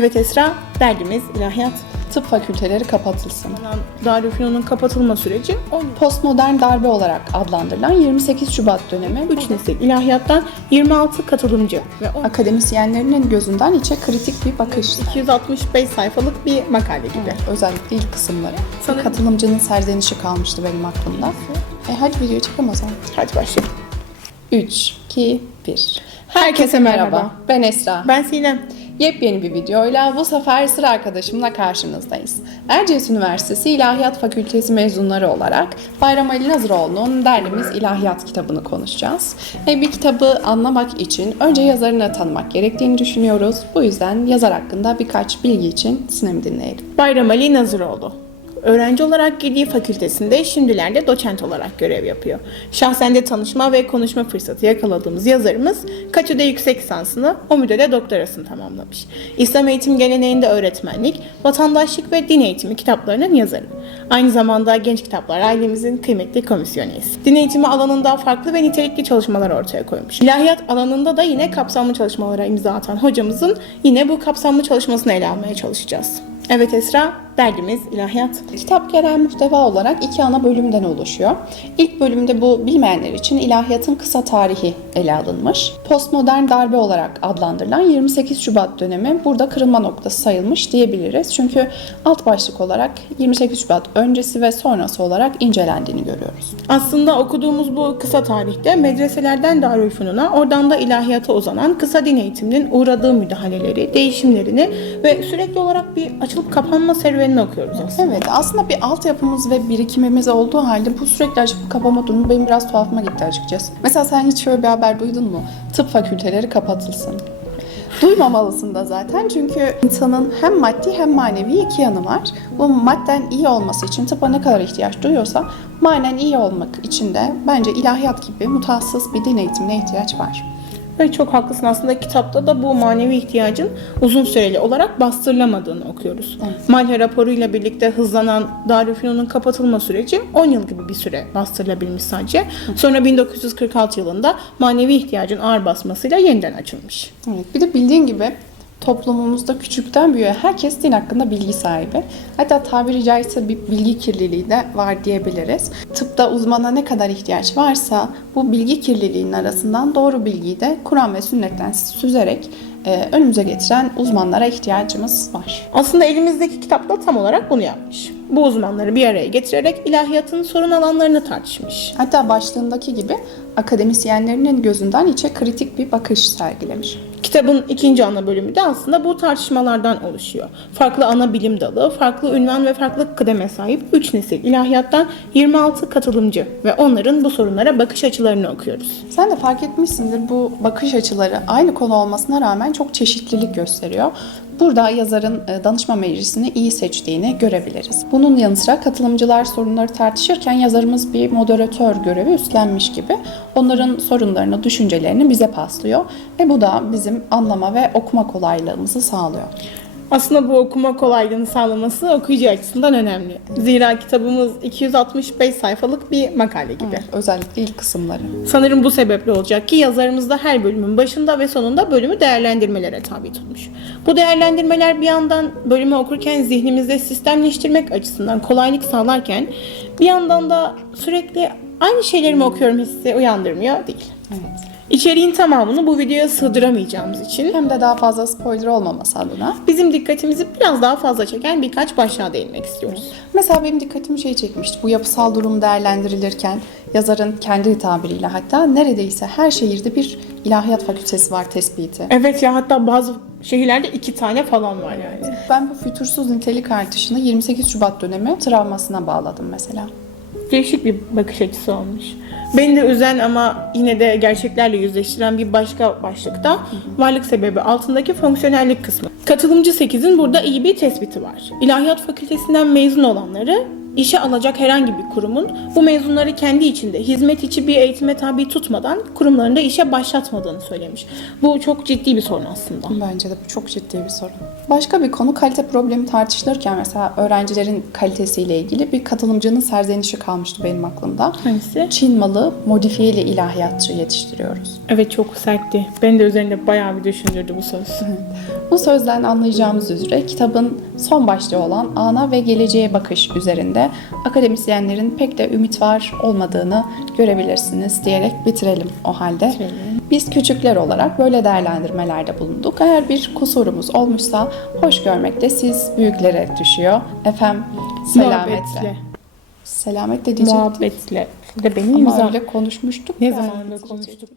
Evet Esra, dergimiz İlahiyat. Tıp fakülteleri kapatılsın. Darülfünun'un kapatılma süreci 10 Postmodern darbe olarak adlandırılan 28 Şubat dönemi 3 nesil ilahiyattan 26 katılımcı ve akademisyenlerinin gözünden içe kritik bir bakış. 265 sayfalık bir makale gibi. Evet, özellikle ilk kısımları. Sanırım- katılımcının serzenişi kalmıştı benim aklımda. E hadi videoya çıkalım o zaman. Hadi başlayalım. 3, 2, 1. Herkese merhaba. Ben Esra. Ben Sinem. Yepyeni bir videoyla bu sefer sıra arkadaşımla karşınızdayız. Erciyes Üniversitesi İlahiyat Fakültesi mezunları olarak Bayram Ali Naziroğlu'nun derlemiz İlahiyat kitabını konuşacağız. Ve bir kitabı anlamak için önce yazarını tanımak gerektiğini düşünüyoruz. Bu yüzden yazar hakkında birkaç bilgi için Sinem'i dinleyelim. Bayram Ali Naziroğlu. Öğrenci olarak girdiği fakültesinde şimdilerde doçent olarak görev yapıyor. Şahsen de tanışma ve konuşma fırsatı yakaladığımız yazarımız Kaçı'da yüksek lisansını, OMÜ'de de doktorasını tamamlamış. İslam eğitim geleneğinde öğretmenlik, vatandaşlık ve din eğitimi kitaplarının yazarı. Aynı zamanda Genç Kitaplar ailemizin kıymetli komisyonuyuz. Din eğitimi alanında farklı ve nitelikli çalışmalar ortaya koymuş. İlahiyat alanında da yine kapsamlı çalışmalara imza atan hocamızın yine bu kapsamlı çalışmasını ele almaya çalışacağız. Evet Esra, dergimiz İlahiyat. Kitap genel muhteva olarak iki ana bölümden oluşuyor. İlk bölümde bu bilmeyenler için ilahiyatın kısa tarihi ele alınmış. Postmodern darbe olarak adlandırılan 28 Şubat dönemi burada kırılma noktası sayılmış diyebiliriz. Çünkü alt başlık olarak 28 Şubat öncesi ve sonrası olarak incelendiğini görüyoruz. Aslında okuduğumuz bu kısa tarihte medreselerden Darülfünun'a, oradan da ilahiyata uzanan kısa din eğitiminin uğradığı müdahaleleri, değişimlerini ve sürekli olarak bir açılıp kapanma serüvenini okuyoruz aslında. Evet aslında bir altyapımız ve birikimimiz olduğu halde bu sürekli açıp kapama durumu benim biraz tuhafıma gitti açıkçası. Mesela sen hiç şöyle bir haber duydun mu? Tıp fakülteleri kapatılsın. Duymamalısın da zaten çünkü insanın hem maddi hem manevi iki yanı var. Bu madden iyi olması için tıpa ne kadar ihtiyaç duyuyorsa manen iyi olmak için de bence ilahiyat gibi mutahassıs bir din eğitimine ihtiyaç var. Ve çok haklısın aslında kitapta da bu manevi ihtiyacın uzun süreli olarak bastırılamadığını okuyoruz. Evet. Malha raporuyla birlikte hızlanan Darülfünun'un kapatılma süreci 10 yıl gibi bir süre bastırılabilmiş sadece. Sonra 1946 yılında manevi ihtiyacın ağır basmasıyla yeniden açılmış. Evet, bir de bildiğin gibi toplumumuzda küçükten büyüğe herkes din hakkında bilgi sahibi. Hatta tabiri caizse bir bilgi kirliliği de var diyebiliriz. Tıpta uzmana ne kadar ihtiyaç varsa bu bilgi kirliliğinin arasından doğru bilgiyi de Kur'an ve sünnetten süzerek e, önümüze getiren uzmanlara ihtiyacımız var. Aslında elimizdeki kitap da tam olarak bunu yapmış. Bu uzmanları bir araya getirerek ilahiyatın sorun alanlarını tartışmış. Hatta başlığındaki gibi akademisyenlerinin gözünden içe kritik bir bakış sergilemiş. Kitabın ikinci ana bölümü de aslında bu tartışmalardan oluşuyor. Farklı ana bilim dalı, farklı ünvan ve farklı kıdeme sahip 3 nesil ilahiyattan 26 katılımcı ve onların bu sorunlara bakış açılarını okuyoruz. Sen de fark etmişsindir bu bakış açıları aynı konu olmasına rağmen çok çeşitlilik gösteriyor. Burada yazarın e, danışma meclisini iyi seçtiğini görebiliriz. Bunun yanı sıra katılımcılar sorunları tartışırken yazarımız bir moderatör görevi üstlenmiş gibi onların sorunlarını, düşüncelerini bize paslıyor ve bu da bizim anlama ve okuma kolaylığımızı sağlıyor. Aslında bu okuma kolaylığını sağlaması okuyucu açısından önemli. Zira kitabımız 265 sayfalık bir makale gibi. Özellikle ilk kısımları. Sanırım bu sebeple olacak ki yazarımız da her bölümün başında ve sonunda bölümü değerlendirmelere tabi tutmuş. Bu değerlendirmeler bir yandan bölümü okurken zihnimizde sistemleştirmek açısından kolaylık sağlarken bir yandan da sürekli aynı şeyleri mi okuyorum hissi uyandırmıyor değil. Evet. İçeriğin tamamını bu videoya sığdıramayacağımız için Hem de daha fazla spoiler olmaması adına. bizim dikkatimizi biraz daha fazla çeken birkaç başlığa değinmek istiyoruz. Mesela benim dikkatimi şey çekmişti. Bu yapısal durum değerlendirilirken yazarın kendi tabiriyle hatta neredeyse her şehirde bir ilahiyat fakültesi var tespiti. Evet ya hatta bazı şehirlerde iki tane falan var yani. Ben bu fütursuz nitelik artışını 28 Şubat dönemi travmasına bağladım mesela. Değişik bir bakış açısı olmuş. Beni de üzen ama yine de gerçeklerle yüzleştiren bir başka başlıkta varlık sebebi altındaki fonksiyonellik kısmı. Katılımcı 8'in burada iyi bir tespiti var. İlahiyat Fakültesinden mezun olanları işe alacak herhangi bir kurumun bu mezunları kendi içinde hizmet içi bir eğitime tabi tutmadan kurumlarında işe başlatmadığını söylemiş. Bu çok ciddi bir sorun aslında. Bence de bu çok ciddi bir sorun. Başka bir konu kalite problemi tartışılırken mesela öğrencilerin kalitesiyle ilgili bir katılımcının serzenişi kalmıştı benim aklımda. Hangisi? Çin malı modifiyeli ilahiyatçı yetiştiriyoruz. Evet çok sertti. Beni de üzerinde bayağı bir düşündürdü bu söz. Bu sözden anlayacağımız üzere kitabın son başlığı olan ana ve geleceğe bakış üzerinde akademisyenlerin pek de ümit var olmadığını görebilirsiniz diyerek bitirelim o halde. Bitirelim. Biz küçükler olarak böyle değerlendirmelerde bulunduk. Eğer bir kusurumuz olmuşsa hoş görmek de siz büyüklere düşüyor. Efendim selametle. Muhabbetle. Selametle diyecektim. Muhabbetle. Da benim Ama imzam. öyle konuşmuştuk. Ne yani. zamanında konuştuk.